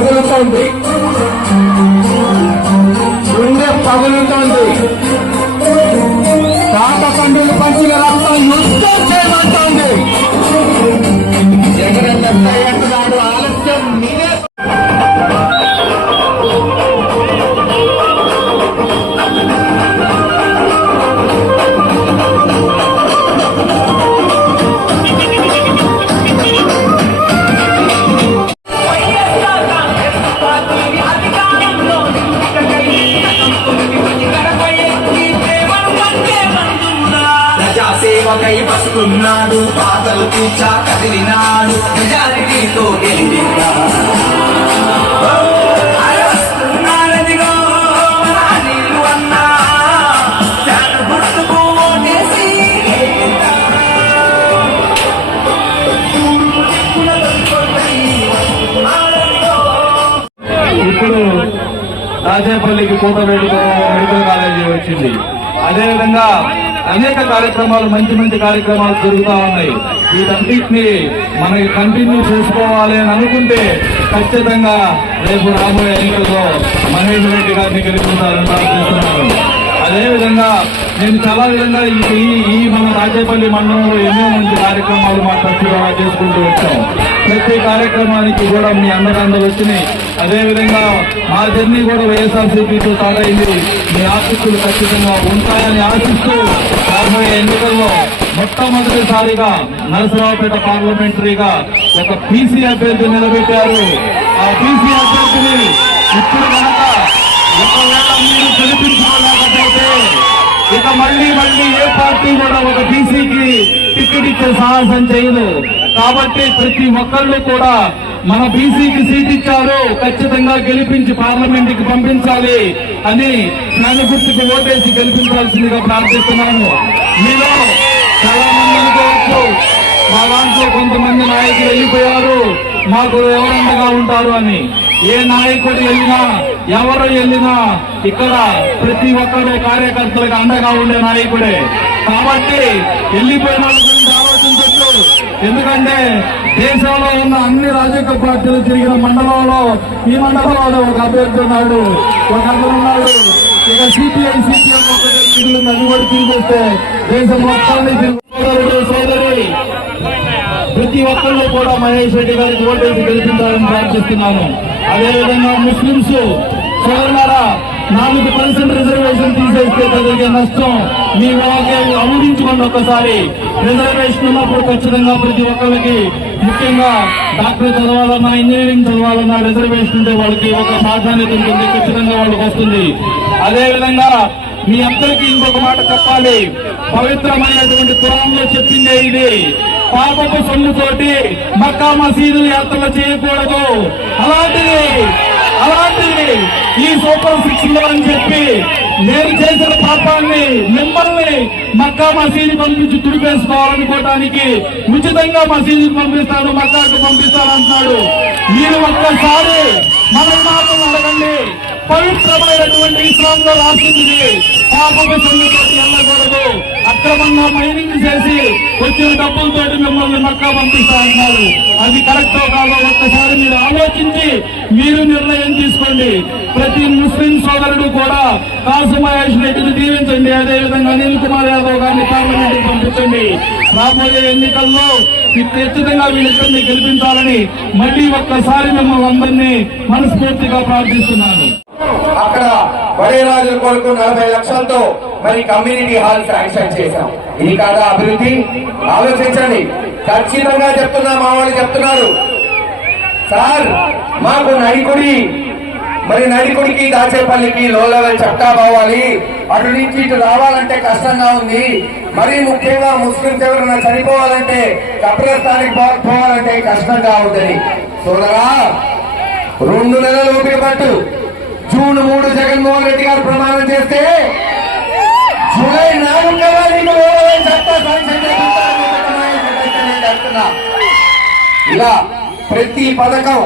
పగులుతోంది. గుండె పగులుతోంది. పాత పండుగ పంచుగల సేవకై వస్తున్నాడు బాధలు తీర్చా కదిలినాడు మెజారిటీతో గెలిపినాడు వస్తున్నాడదిగో మన అనిలు రాజేపల్లికి కూటమికి మెడికల్ కాలేజీ వచ్చింది. అదేవిధంగా అనేక కార్యక్రమాలు మంచి మంచి కార్యక్రమాలు జరుగుతూ ఉన్నాయి. వీటన్నిటిని మనకి కంటిన్యూ చేసుకోవాలి అని అనుకుంటే ఖచ్చితంగా రేపు రాబోయే ఎన్నికల్లో మహేష్ రెడ్డి గారిని గెలుపుతారని ప్రార్థిస్తున్నాను అదేవిధంగా నేను చాలా విధంగా ఈ ఈ- మన రాజేపల్లి మండలంలో ఎన్నో మంచి కార్యక్రమాలు మా ట్రస్ట్ చేసుకుంటూ వచ్చాం. ప్రతి కార్యక్రమానికి కూడా మీ అందరందరూ వచ్చినాయి. అదేవిధంగా మా జర్నీ కూడా వైఎస్ఆర్సీపీతో తాడైంది అయింది మీ ఆశిస్తులు ఖచ్చితంగా ఉంటాయని ఆశిస్తూ రాబోయే ఎన్నికల్లో మొట్టమొదటిసారిగా నరసరావుపేట పార్లమెంటరీగా ఒక పీసీ అభ్యర్థి నిలబెట్టారు. ఆ పీసీ అభ్యర్థిని ఇప్పుడు కనుక ఒకవేళ మీరు గెలిపించుకోలేకపోతే ఇక మళ్ళీ మళ్ళీ ఏ పార్టీ కూడా ఒక బీసీకి టిక్కెట్ ఇచ్చే సాహసం చేయదు. కాబట్టి ప్రతి ఒక్కళ్ళు కూడా మన బీసీకి సీట్ ఇచ్చారు ఖచ్చితంగా గెలిపించి పార్లమెంట్కి పంపించాలి అని నన్ను గుర్తుకు ఓటేసి గెలిపించాల్సిందిగా ప్రార్థిస్తున్నాను. మీలో చాలా మంది అనుకోవచ్చు మా దాంట్లో కొంతమంది నాయకులు వెళ్ళిపోయారు. మాకు ఎవరండగా ఉంటారు అని. ఏ నాయకుడు వెళ్ళినా ఎవరు వెళ్ళినా ఇక్కడ ప్రతి ఒక్కడే కార్యకర్తలకు అండగా ఉండే నాయకుడే. కాబట్టి వెళ్ళిపోయిన ఎందుకంటే దేశంలో ఉన్న అన్ని రాజకీయ పార్టీలు తిరిగిన మండలంలో ఈ మండలంలో ఒక అభ్యర్థి ఉన్నాడు. ఒక అతను ఉన్నాడు. ఇక సిపిఐ సిపిఎం ఒకటే అది కూడా తిరిగిస్తే దేశం మొత్తాన్ని సోదరి. ప్రతి ఒక్కళ్ళు కూడా మహేష్ రెడ్డి గారికి ఓటేసి గెలిపించాలని ప్రార్థిస్తున్నాను. అదేవిధంగా ముస్లింస్ సోదరులారా నాలుగు పర్సెంట్ రిజర్వేషన్ తీసేస్తే జరిగే నష్టం. మీ వాక్యాన్ని ఆలోచించుకోండి ఒక్కసారి. రిజర్వేషన్ ఉన్నప్పుడు ఖచ్చితంగా ప్రతి ఒక్కరికి ముఖ్యంగా డాక్టర్ చదవాలన్నా ఇంజనీరింగ్ చదవాలన్నా రిజర్వేషన్ ఉంటే వాళ్ళకి ఒక ప్రాధాన్యత ఉంటుంది ఖచ్చితంగా వాళ్ళకి వస్తుంది. అదేవిధంగా మీ అందరికీ ఇంకొక మాట చెప్పాలి. పవిత్రమైనటువంటి కులంలో చెప్పిందే ఇది. పాపపు సొమ్ముతోటి మక్కా మసీదు యాత్రలు చేయకూడదు. అలాంటిది అలాంటిది. ఈ సూపర్ సిక్స్లో అని చెప్పి నేను చేసిన పాపాన్ని మిమ్మల్ని మక్కా మసీదు పంపించి తుడిపేసుకోవాలనుకోవటానికి ఉచితంగా మసీదు పంపిస్తాను మక్కాకు పంపిస్తాను అంటున్నాడు మీరు ఒక్కసారి మన మాటలు అడగండి. పవిత్రమైనటువంటి ఇస్లాం లో రాసింది పాపకు సొమ్ముతోటి వెళ్ళకూడదు అక్రమంగా మైనింగ్ చేసి వచ్చిన డబ్బులతో మిమ్మల్ని మక్కా పంపిస్తా ఉన్నారు. అది కరెక్టో కాదో ఒక్కసారి మీరు ఆలోచించి మీరు నిర్ణయం తీసుకోండి. ప్రతి ముస్లిం సోదరుడు కూడా కాసు మహేష్ రెడ్డిని దీవించండి. అదేవిధంగా అనిల్ కుమార్ యాదవ్ గారిని పార్లమెంట్కి పంపించండి. రాబోయే ఎన్నికల్లో ఖచ్చితంగా వీళ్ళిద్దరిని గెలిపించాలని మళ్ళీ ఒక్కసారి మిమ్మల్ని అందరినీ మనస్ఫూర్తిగా ప్రార్థిస్తున్నాను. అక్కడ బడేరాజుల కొరకు నలభై లక్షలతో మరి కమ్యూనిటీ హాల్ శాంక్షన్ చేశాం. ఇది కాదా అభివృద్ధి ఆలోచించండి. ఖచ్చితంగా చెప్తున్నా మా వాళ్ళు చెప్తున్నారు. సార్ మాకు నడికుడి మరి నడికుడికి దాచేపల్లికి లో లెవెల్ చట్టా పోవాలి. అటు నుంచి ఇటు రావాలంటే కష్టంగా ఉంది. మరి ముఖ్యంగా ముస్లింస్ ఎవరైనా చనిపోవాలంటే కబ్రస్థానికి పోవాలంటే కష్టంగా ఉంటుంది. సోదరా రెండు నెలలు ఊపిరి పట్టు. జూన్ మూడు జగన్మోహన్ రెడ్డి గారు ప్రమాణం చేస్తే నీకు ఇలా ప్రతి పథకం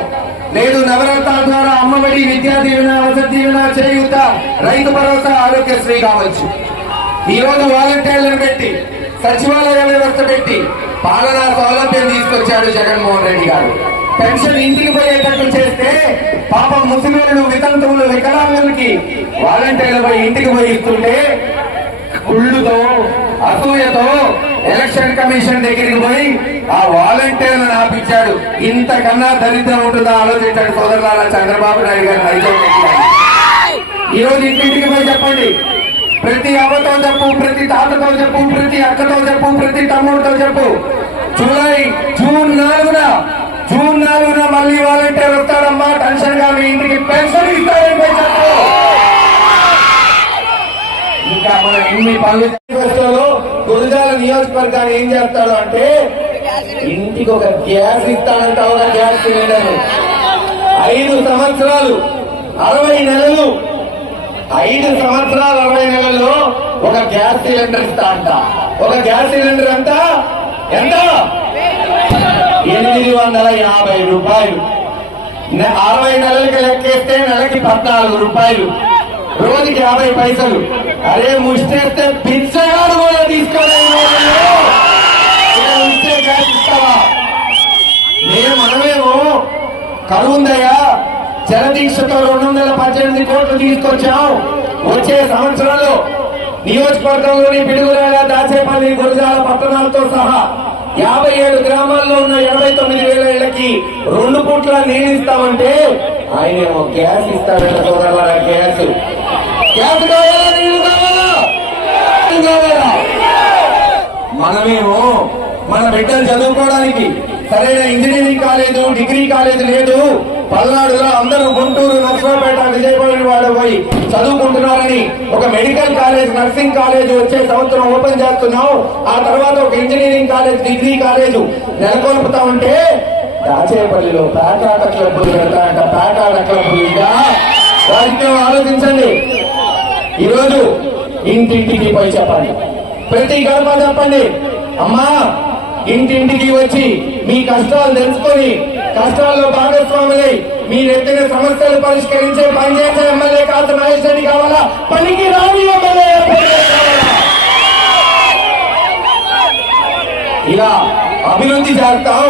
నేడు నవరత్న ద్వారా అమ్మఒడి విద్యా దీవెన వసతి దీవెన చేయూత రైతు భరోసా ఆరోగ్యశ్రీ కావచ్చు. ఈ రోజు వాలంటీర్లను పెట్టి సచివాలయ వ్యవస్థ పెట్టి పాలనా సౌలభ్యం తీసుకొచ్చాడు జగన్మోహన్ రెడ్డి గారు. పెన్షన్ ఇంటికి పోయేటట్లు చేస్తే పాపం ముసలిళ్ళు వితంతువులు వికలాంగులకి వాలంటీర్లు పోయి ఇంటికి పోయి ఇస్తుంటే కమిషన్ దగ్గరికి పోయి ఆ వాలంటీర్లను ఆపించాడు. ఇంతకన్నా దరిద్రం ఉంటుందా? ఆలోచించాడు సోదరులాల చంద్రబాబు నాయుడు గారు నైజం ఈ రోజు ఇంటింటికి పోయి చెప్పండి. ప్రతి అవ్వతో చెప్పు ప్రతి తాతతో చెప్పు ప్రతి అక్కతో చెప్పు ప్రతి తమ్ముడితో చెప్పు. జూలై జూన్ నాలుగున జూన్ నాలుగున మళ్ళీ వాలంటీర్ వస్తారమ్మా టెన్షన్గా మీ ఇంటికి పెన్షన్ ఇస్తారని పోయి చెప్పు. ఇంకా మన ఇన్ని పనులు మేనిఫెస్టోలో గురజాల నియోజకవర్గాన్ని ఏం చేస్తాడు అంటే ఇంటికి ఒక గ్యాస్ ఇస్తానంటావు ఒక గ్యాస్ సిలిండర్. ఐదు సంవత్సరాలు అరవై నెలలు ఐదు సంవత్సరాలు అరవై నెలల్లో ఒక గ్యాస్ సిలిండర్ ఇస్తా అంట ఒక గ్యాస్ సిలిండర్ అంట ఎంత? ఎనిమిది వందల యాభై రూపాయలు. అరవై నెలలకి లెక్కేస్తే నెలకి పద్నాలుగు రూపాయలు. రోజుకి యాభై పైసలు. అరే ముష్టేస్తే పిచ్చగాడు కూడా తీసుకోలేదు ఇచ్చే ఇస్తావా? నేను మనమేమో కరువుందయ్యా జలదీక్షతో రెండు వందల పద్దెనిమిది కోట్లు తీసుకొచ్చాం. వచ్చే సంవత్సరంలో నియోజకవర్గంలోని పిడుగురాల దాచేపల్లి గురజాల పట్టణాలతో సహా యాభై ఏడు గ్రామాల్లో ఉన్న ఎనభై తొమ్మిది వేల ఇళ్ళకి రెండు పూట్ల నీళ్ళు ఇస్తామంటే ఆయన గ్యాస్ ఇస్తాడంట సోదరులారా గ్యాస్. గ్యాస్ కావాలా నీళ్ళు కావాలా కావాలా మనమేమో మన బిడ్డలు చదువుకోవడానికి సరైన ఇంజనీరింగ్ కాలేజు డిగ్రీ కాలేజ్ లేదు. పల్నాడులో అందరూ గుంటూరు నర్సరాపేట విజయవాడ వాడు పోయి చదువుకుంటున్నారని ఒక మెడికల్ కాలేజ్ నర్సింగ్ కాలేజ్ వచ్చే సంవత్సరం ఓపెన్ చేస్తున్నాం ఆ తర్వాత ఒక ఇంజనీరింగ్ కాలేజ్ డిగ్రీ కాలేజ్ నెలకొల్పుతా ఉంటే దాచేపల్లిలో పేకాట క్లబ్బులు పెడతారంట పేకాట క్లబ్బులు ఆలోచించండి. ఈరోజు ఇంటింటికి పోయి చెప్పండి. ప్రతి గడప చెప్పండి. అమ్మా ఇంటింటికి వచ్చి మీ కష్టాలు తెలుసుకొని కష్టాల్లో భాగస్వాములై మీరెత్తిన సమస్యలు పరిష్కరించే పనిచేసే ఎమ్మెల్యే కాదు మహేష్ రెడ్డి కావాలా? పనికి రాని ఎమ్మెల్యే ఇలా అభివృద్ధి చేస్తాం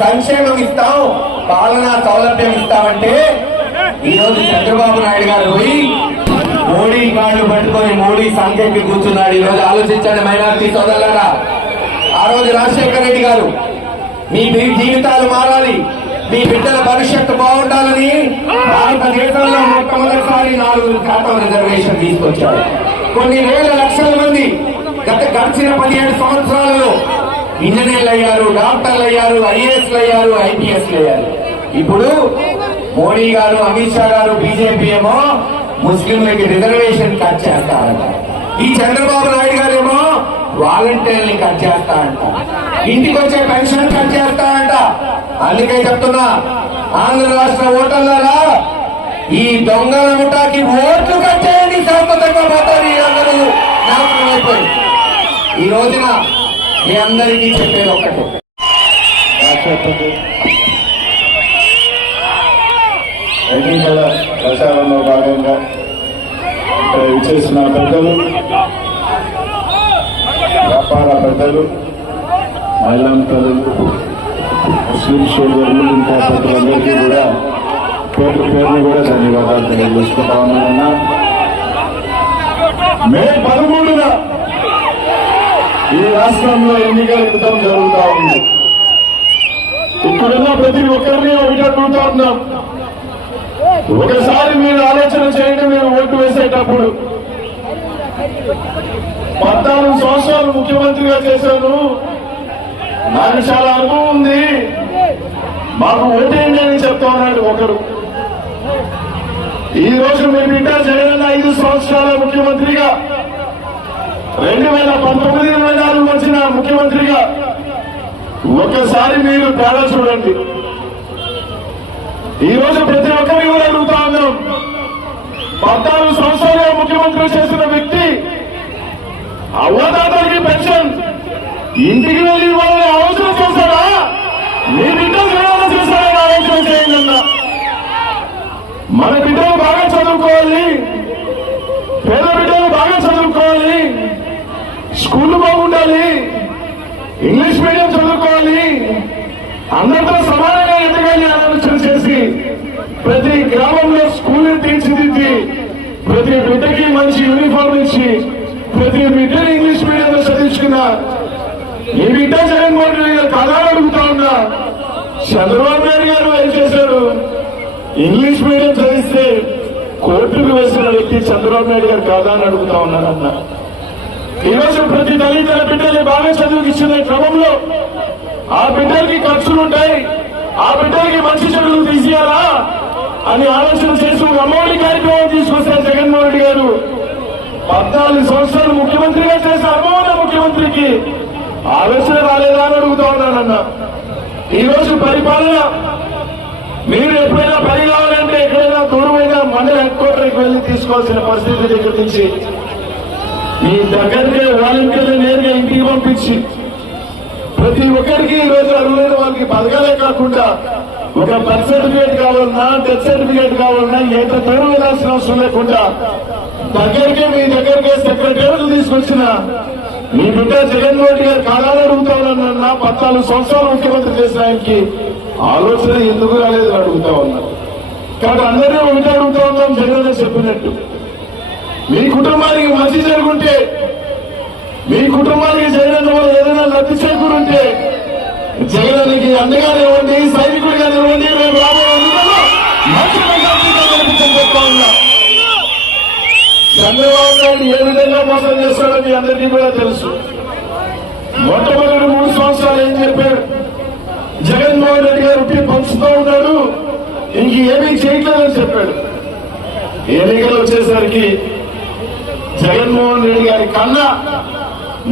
సంక్షేమం ఇస్తాం పాలనా సౌలభ్యం ఇస్తామంటే ఈరోజు చంద్రబాబు నాయుడు గారు పోయి మోడీ కాళ్ళు పట్టుకొని మోడీ సంఖ్యకి కూర్చున్నాడు. ఈ రోజు ఆలోచించండి మైనార్టీ సోదరులరా. ఆ రోజు రాజశేఖర రెడ్డి గారు మీ మీ జీవితాలు మారాలి మీ బిడ్డల భవిష్యత్తు బాగుండాలని భారతదేశంలో మొట్టమొదటిసారి నాలుగు శాతం రిజర్వేషన్ తీసుకొచ్చారు. కొన్ని వేల లక్షల మంది గత గడిచిన పదిహేడు సంవత్సరాలలో ఇంజనీర్లు అయ్యారు డాక్టర్లు అయ్యారు ఐఏఎస్లు అయ్యారు ఐపీఎస్లు అయ్యారు. ఇప్పుడు మోడీ గారు అమిత్ షా గారు బీజేపీ ఏమో ముస్లింలకి రిజర్వేషన్ కట్ చేస్తారంట ఈ చంద్రబాబు నాయుడు గారేమో వాలంటీర్ని కట్ చేస్తారంట ఇంటికి వచ్చే పెన్షన్ కట్ చేస్తారంట అందుకే చెప్తున్నా ఆంధ్ర రాష్ట్ర ఓటర్లారా ఈ దొంగల ముఠాకి ఓట్లు కట్టేయండి శాశ్వతంగా పోతారు ఈ అందరూ నాశనం ఈ రోజున మీ అందరికీ చెప్పేది ఒకటి ప్రచారంలో భాగంగా ఇక్కడ విచ్చేసిన పెద్దలు వ్యాపార పెద్దలు మహిళా తల్లులు ముస్లిం సోదరులు ఇంకా ప్రజలందరికీ కూడా పేరు పేరుని కూడా ధన్యవాదాలు తెలియజేసుకుంటా ఉన్నానన్నా. మే పదమూడున ఈ రాష్ట్రంలో ఎన్నికల యుద్ధం జరుగుతూ ఉంది. ఇప్పుడున్న ప్రతి ఒక్కరిని ఒకటి అడుగుతా ఉన్నాం. ఒకసారి మీరు ఆలోచన చేయండి మీరు ఓటు వేసేటప్పుడు. పద్నాలుగు సంవత్సరాలు ముఖ్యమంత్రిగా చేశాను. నాకు చాలా అనుభవం ఉంది. మాకు ఓటేయండి అని చెప్తా ఉన్నాడు ఒకరు ఈ రోజు మీ బిడ్డ జగన్ ఐదు సంవత్సరాల ముఖ్యమంత్రిగా రెండు వేల పంతొమ్మిది ఇరవై నాలుగు వచ్చిన ముఖ్యమంత్రిగా ఒకసారి మీరు తేడా చూడండి. ఈ రోజు ప్రతి ఒక్కరిని కూడా అడుగుతా ఉన్నాం పద్నాలుగు సంవత్సరాలుగా ముఖ్యమంత్రి చేసిన వ్యక్తి అవ్వదాతలకి పెన్షన్ ఇంటికి వెళ్ళి వాళ్ళని ఆలోచన చేశారా మీ బిడ్డలు చేయాలని చేశారని ఆలోచన చేయండి మన బిడ్డలు బాగా చదువుకోవాలి. పేద బిడ్డలు బాగా చదువుకోవాలి. స్కూల్ బాగుండాలి. ఇంగ్లీష్ మీడియం చదువుకోవాలి. అందరితో సమానంగా ప్రతి గ్రామంలో స్కూల్ తీర్చిదిద్ది ప్రతి బిడ్డకి మంచి యూనిఫామ్ ఇచ్చి ప్రతి బిడ్డని ఇంగ్లీష్ మీడియంలో చదివించుకున్న ఈ బిడ్డ జగన్మోహన్ రెడ్డి గారు అడుగుతా ఉన్నా చంద్రబాబు నాయుడు గారు ఏం చేశారు? ఇంగ్లీష్ మీడియం చదివిస్తే కోర్టుకు వేసిన వ్యక్తి చంద్రబాబు నాయుడు గారు కాదా అని అడుగుతా ఉన్నారన్న. ఈరోజు ప్రతి తల్లి తన బిడ్డల్ని బాగా చదువుకిచ్చిన క్రమంలో ఆ బిడ్డలకి ఖర్చులు ఉంటాయి ఆ బిడ్డలకి మంచి చదువులు తీసేయాలా? అని ఆలోచన చేసి ఒక అమ్మఒడి కార్యక్రమం తీసుకొస్తారు జగన్మోహన్ రెడ్డి గారు. పద్నాలుగు సంవత్సరాలు ముఖ్యమంత్రిగా చేసిన అనుభవం ముఖ్యమంత్రికి ఆలోచన రాలేదా అని అడుగుతా ఉన్నానన్న. ఈరోజు పరిపాలన మీరు ఎప్పుడైనా పని కావాలంటే ఎక్కడైనా దూరమైన మండల హెడ్ క్వార్టర్కి వెళ్ళి తీసుకోవాల్సిన పరిస్థితి దగ్గర నుంచి. మీ దగ్గరికి వాలంటీర్లు నేరుగా ఇంటికి పంపించి ప్రతి ఒక్కరికి ఈ రోజు అర్హులైన వాళ్ళకి బతకాలే కాకుండా ఒక బర్త్ సర్టిఫికేట్ కావాలన్నా డెత్ సర్టిఫికేట్ కావాలన్నా ఎంత దూరం వెళ్ళాల్సిన అవసరం లేకుండా దగ్గరికి మీ దగ్గరికి సెక్రటరీలు తీసుకొచ్చిన మీ బిడ్డ జగన్మోహన్ రెడ్డి గారు కాలాలు అడుగుతా పద్నాలుగు సంవత్సరాలు ముఖ్యమంత్రి చేసిన ఆయనకి ఆలోచన ఎందుకు రాలేదు అడుగుతా ఉన్నా. కాబట్టి అందరూ ఒకటి అడుగుతా ఉన్నాం జగన్ చెప్పినట్టు. మీ కుటుంబానికి మంచి జరుగుంటే మీ కుటుంబానికి జగన్ వల్ల ఏదైనా లబ్ధి చేకూరుంటే జగనానికి అండగా ఇవ్వండి సైనికుడిగా నాయుడు ఏ విధంగా మోసం చేస్తాడో మీ అందరికీ కూడా తెలుసు. మొట్టమొదటి మూడు సంవత్సరాలు ఏం చెప్పాడు జగన్మోహన్ రెడ్డి గారు ఉట్టి పంచుతూ ఉన్నాడు ఇంక ఏమీ చేయట్లేదని చెప్పాడు. ఎన్నికలు వచ్చేసరికి జగన్మోహన్ రెడ్డి గారి కన్నా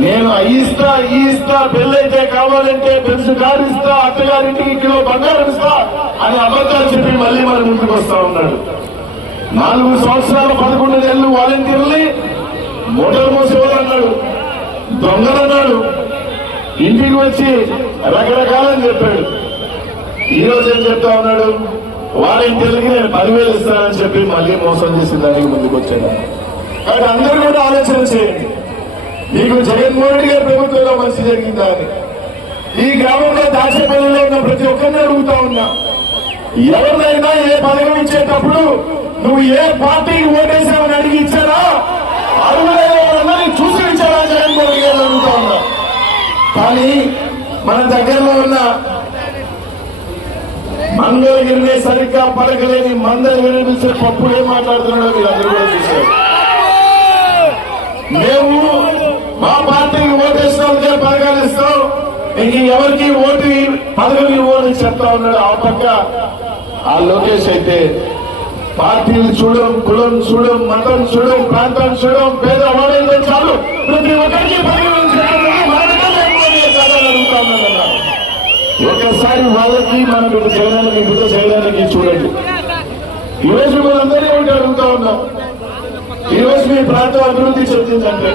నేను ఇస్తా ఈ ఇస్తా పెళ్ళైతే కావాలంటే పెన్సు కారు ఇస్తా అత్తగారింటికి కిలో బంగారం ఇస్తా అని అబద్ధాలు చెప్పి మళ్ళీ మన ముందుకు వస్తా ఉన్నాడు. నాలుగు సంవత్సరాల పదకొండు నెలలు వాలంటీర్ని మోటార్ మోసేవాళ్ళు అన్నాడు దొంగలన్నాడు ఇంటికి వచ్చి రకరకాలని చెప్పాడు. ఈ రోజు ఏం చెప్తా ఉన్నాడు? వాలంటీర్లకి నేను పదివేలు ఇస్తానని చెప్పి మళ్ళీ మోసం చేసి దానికి ముందుకు వచ్చాడు. కాబట్టి అందరూ కూడా ఆలోచన చేయండి. మీకు జగన్మోహన్ రెడ్డి గారి ప్రభుత్వంలో మంచి జరిగిందా అని. ఈ గ్రామంలో దాచేపల్లిలో ఉన్న ప్రతి ఒక్కరిని అడుగుతా ఉన్నా. ఎవరినైనా ఏ పదవి ఇచ్చేటప్పుడు నువ్వు ఏ పార్టీకి ఓటేసావని అడిగి ఇచ్చారా అడుగులైన చూసి ఇచ్చారా జగన్మోహన్ రెడ్డి గారు అడుగుతా ఉన్నా? కానీ మన దగ్గరలో ఉన్న మంగళగిరిని సరిగ్గా పలకలేని మందరు వినిపించే పప్పుడే మాట్లాడుతున్నాడో మీరు అందరూ కూడా చూశారు. మేము మా పార్టీకి ఓటేస్తాం పథకాలు ఇస్తాం ఇంక ఎవరికి ఓటు పదవి ఓటు చెప్తా ఉన్నాడు ఆ పక్క ఆ లోకేష్ అయితే. పార్టీలు చూడం కులం చూడం మతం చూడం ప్రాంతం చూడం పేద చాలు. ప్రతి ఒక్కరికి ఒకసారి వాళ్ళకి మనం ఇప్పుడు చేయడానికి ఇప్పుడు చేయడానికి చూడండి. ఈ రోజు మనందరినీ ఒకటి అడుగుతా ఉన్నాం. ఈ రోజు మీ ప్రాంతం అభివృద్ధి చెందిందంటే.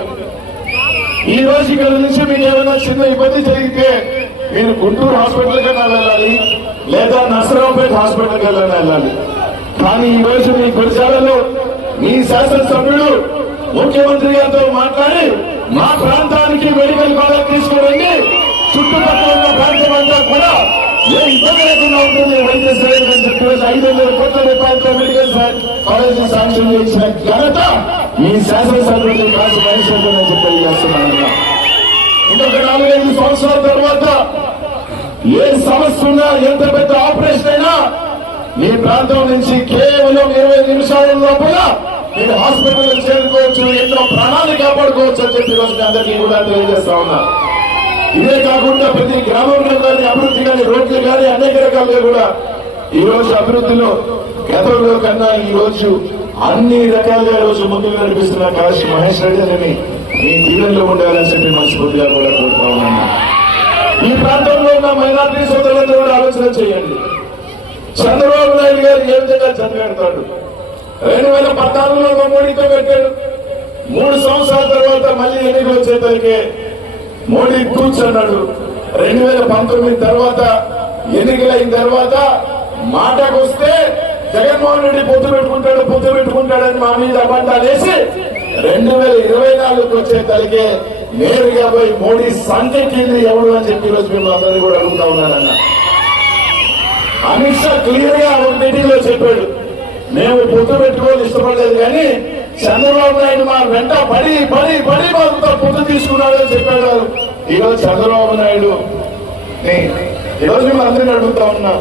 ఈ రోజు ఇక్కడ నుంచి మీకు ఏమైనా చిన్న ఇబ్బంది జరిగితే మీరు గుంటూరు హాస్పిటల్కి వెళ్ళాలి లేదా నర్సరావుపేట హాస్పిటల్కి కన్నా వెళ్ళాలి. కానీ ఈ రోజు మీ గురిజాలలో మీ శాసనసభ్యుడు ముఖ్యమంత్రి గారితో మాట్లాడి మా ప్రాంతానికి మెడికల్ కాలేజ్ తీసుకురండి. చుట్టుపక్కల ఉన్న ప్రాంతం అంతా కూడా ఏ ఇబ్బంది లేకుండా ఉంటుంది. వైద్య సేవలు అని చెప్పి ఐదు వందల కోట్ల రూపాయలతో మెడికల్ కాలేజ్ శాంక్షన్ చేసిన ఘనత మీ శాసనసభ్యుడు కాసు పరిశోధన అని చెప్పి తెలియజేస్తున్నాను. ఇంకొక నాలుగైదు సంవత్సరాల తర్వాత ఏ సమస్య ఉన్నా ఎంత పెద్ద ఆపరేషన్ అయినా మీ ప్రాంతం నుంచి కేవలం ఇరవై నిమిషాల లోపల మీరు హాస్పిటల్ చేరుకోవచ్చు ఎన్నో ప్రాణాలు కాపాడుకోవచ్చు అని చెప్పి ఈరోజు అందరికీ కూడా తెలియజేస్తా ఉన్నా. ఇదే కాకుండా ప్రతి గ్రామంలో కానీ అభివృద్ధి కానీ రోడ్లు కానీ అనేక రకాలుగా కూడా ఈ రోజు అభివృద్ధిలో గతంలో కన్నా ఈ రోజు అన్ని రకాలుగా ఈ రోజు ముందుకు నడిపిస్తున్న కాశీ మహేష్ రెడ్డి అని మీ దీవెనలో ఉండాలని చెప్పి మనస్ఫూర్తిగా కూడా కోరుతా ఉన్నాను. ఈ ప్రాంతంలో ఉన్న మైనార్టీ సోదరులందరూ కూడా ఆలోచన చేయండి. చంద్రబాబు నాయుడు గారు ఏ విధంగా చదివేడతాడు రెండు వేల పద్నాలుగులో మోడీతో పెట్టాడు మూడు సంవత్సరాల తర్వాత మళ్ళీ ఎన్నికలు వచ్చేసరికి మోడీ కూర్చున్నాడు. రెండు వేల పంతొమ్మిది తర్వాత ఎన్నికలైన తర్వాత మాటకు వస్తే జగన్మోహన్ రెడ్డి పొత్తు పెట్టుకుంటాడు పొత్తు పెట్టుకుంటాడని మా మీద అబద్ధాలు వేసి రెండు వేల ఇరవై నాలుగుకి వచ్చే తలికే నేరుగా పోయి మోడీ సంఖ్యకి ఎవరు అని చెప్పి ఈరోజు మేము అందరినీ కూడా అడుగుతా ఉన్నానన్నా. అమిత్ షా క్లియర్గా మీటింగ్లో చెప్పాడు. మేము పొత్తు పెట్టుకోవాలి ఇష్టపడలేదు కానీ చంద్రబాబు నాయుడు మా వెంట పడి పడి పడి మాకు పొత్తు తీసుకున్నాడు అని చెప్పాడు. ఈరోజు చంద్రబాబు నాయుడు. ఈరోజు మేము అందరినీ అడుగుతా ఉన్నాం.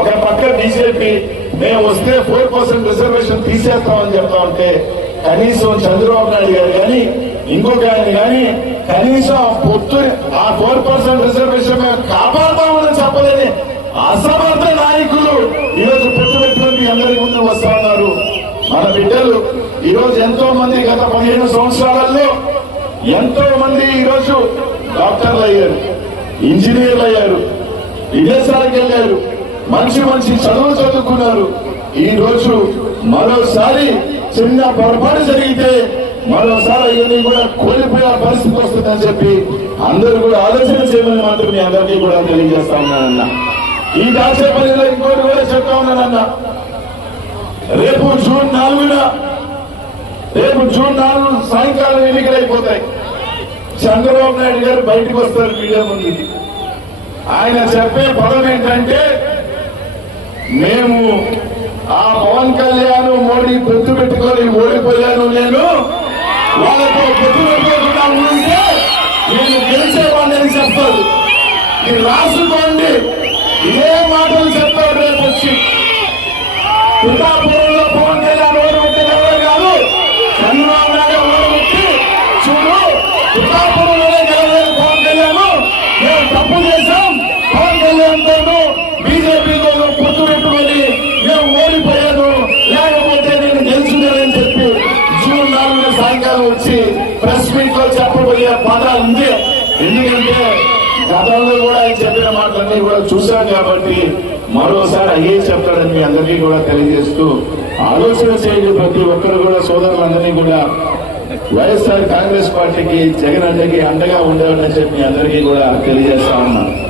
ఒక పక్క బీజేపీ మేము వస్తే ఫోర్ పర్సెంట్ రిజర్వేషన్ తీసేస్తామని చెప్తా ఉంటే కనీసం చంద్రబాబు నాయుడు గారు కానీ ఇంకొక ఆయన కానీ కనీసం ఆ పొత్తు ఆ ఫోర్ పర్సెంట్ రిజర్వేషన్ మేము కాపాడతామని చెప్పలేని అసమర్థ నాయకులు. ఈరోజు పొత్తు అందరి ముందు వస్తా ఉన్నారు మన బిడ్డలు ఈరోజు ఎంతో మంది గత పదిహేను సంవత్సరాలలో ఎంతో మంది ఈరోజు డాక్టర్లు అయ్యారు ఇంజనీర్లు అయ్యారు విదేశాలకు వెళ్ళారు మంచి మంచి చదువులు చదువుకున్నారు. ఈ రోజు మరోసారి చిన్న పొరపాటు జరిగితే మరోసారి అవన్నీ కూడా కోల్పోయే పరిస్థితి వస్తుందని చెప్పి అందరూ కూడా ఆలోచన చేయమని మాత్రం మీ అందరికీ కూడా తెలియజేస్తా ఉన్నానన్నా. ఈ దాసేపల్లిలో ఇంకోటి కూడా చెప్తా ఉన్నానన్న రేపు జూన్ నాలుగున రేపు జూన్ నాలుగు సాయంకాలం ఎన్నికలు అయిపోతాయి చంద్రబాబు నాయుడు గారు బయటకు వస్తారు మీడియా ముందుకి. ఆయన చెప్పే పదం ఏంటంటే మేము ఆ పవన్ కళ్యాణ్ మోడీ పొత్తు పెట్టుకొని ఓడిపోయాను నేను. వాళ్ళతో పొత్తు పెట్టుకోకుండా ఉంటే నేను గెలిచేవాడిని చెప్తారు రాసుకోండి. ఇదే మాటలు చెప్తారు రేపు వచ్చి? చూశాం కాబట్టి మరోసారి అయ్యే చెప్తాడని మీ అందరికీ కూడా తెలియజేస్తూ ఆలోచన చేయండి ప్రతి ఒక్కరు కూడా సోదరులందరినీ కూడా వైఎస్ఆర్ కాంగ్రెస్ పార్టీకి జగన్ అన్నకి అండగా ఉండేవాడని చెప్పి మీ అందరికీ కూడా తెలియజేస్తా ఉన్నాను